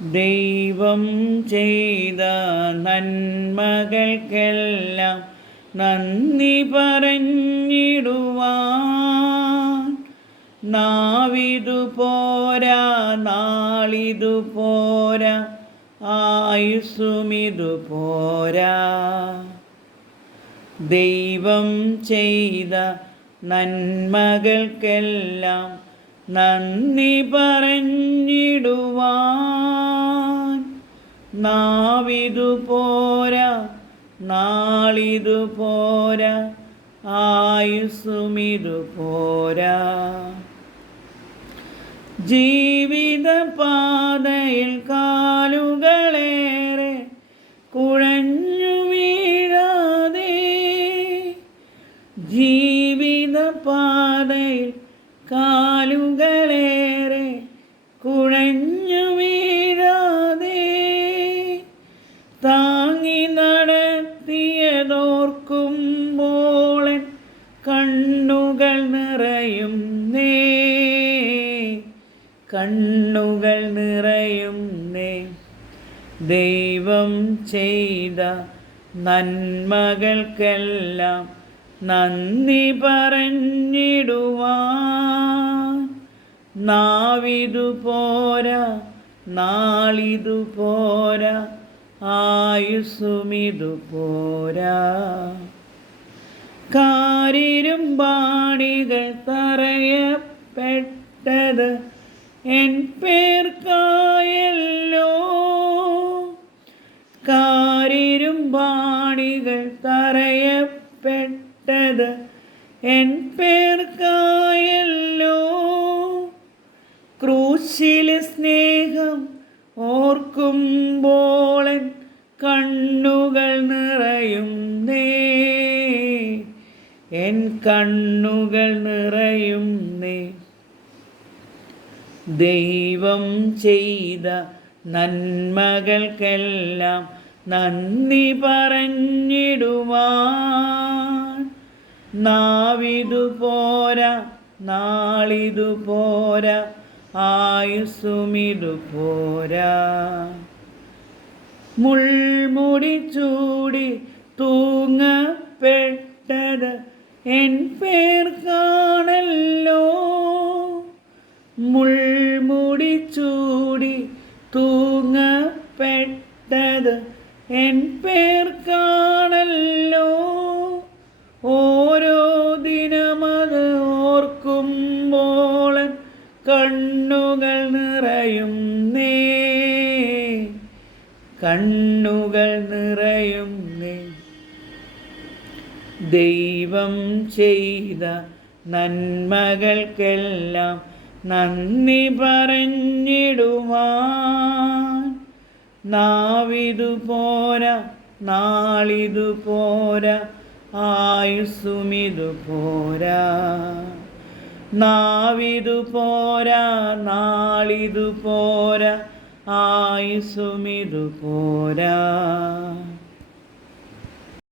ദൈവം ചെയ്ത നന്മകൾക്കെല്ലാം നന്ദി പറഞ്ഞിടുവാൻ. നാവിതു പോരാ നാളിതു പോരാ ആയുസ്സുമിതു പോരാ. ദൈവം ചെയ്ത നന്മകൾക്കെല്ലാം നന്ദി പറഞ്ഞിടുവാൻ. നാവിതു പോരാ നാളിതു പോരാ ആയുസ്സുമിതു പോരാ. ജീവിത പാതയിൽ കാലുകളേറെ കുഴഞ്ഞു വീഴാതെ ജീവിത പാതയിൽ കാലുകളേറെ കുഴഞ്ഞു വീഴാതെ താങ്ങി നടത്തിയതോർക്കുമ്പോളൻ കണ്ണുകൾ നിറയും നേ കണ്ണുകൾ നിറയും നേ. ദൈവം ചെയ്ത നന്മകൾക്കെല്ലാം നന്ദി പറഞ്ഞിടുവാൻ. നാവിതു പോരാ നാളിതു പോരാ ആയുസ്സുമിതു പോരാ. കാരിരും പാടികൾ തറയപ്പെട്ടത് എൻ പേർക്കായല്ലോ. കാരിരും ബാണികൾ തറയപ്പെട്ടത് എൻ പേർക്കായല്ലോ ക്രൂശിലെ സ്നേഹം ഓർക്കുമ്പോളൻ കണ്ണുകൾ നിറയും നേ എൻ കണ്ണുകൾ നിറയും നേ. ദൈവം ചെയ്ത നന്മകൾക്കെല്ലാം നന്ദി പറഞ്ഞിടുവാൻ നാവിതു പോരാ നാളിതു പോരാ ആയുസ്സുമിതു പോരാ മുൾമുടി ചൂടി തൂങ്ങപ്പെട്ടത് എൻ പേർ കാണല്ലോ. മുൾമുടി ചൂടി തൂങ്ങപ്പെട്ടത് എൻ പേർക്കാണല്ലോ ഓരോ കണ്ണുകൾ നിറയും കണ്ണുകൾ നിറയും ദൈവം ചെയ്ത നന്മകൾക്കെല്ലാം നന്ദി പറഞ്ഞിടുവാൻ. നാവിതു പോരാ നാളിതു പോരാ ആയുസ്സുമിതു പോരാ നാവിതു പോരാ നാളിതു പോരാ ആയുസുമിതു പോരാ.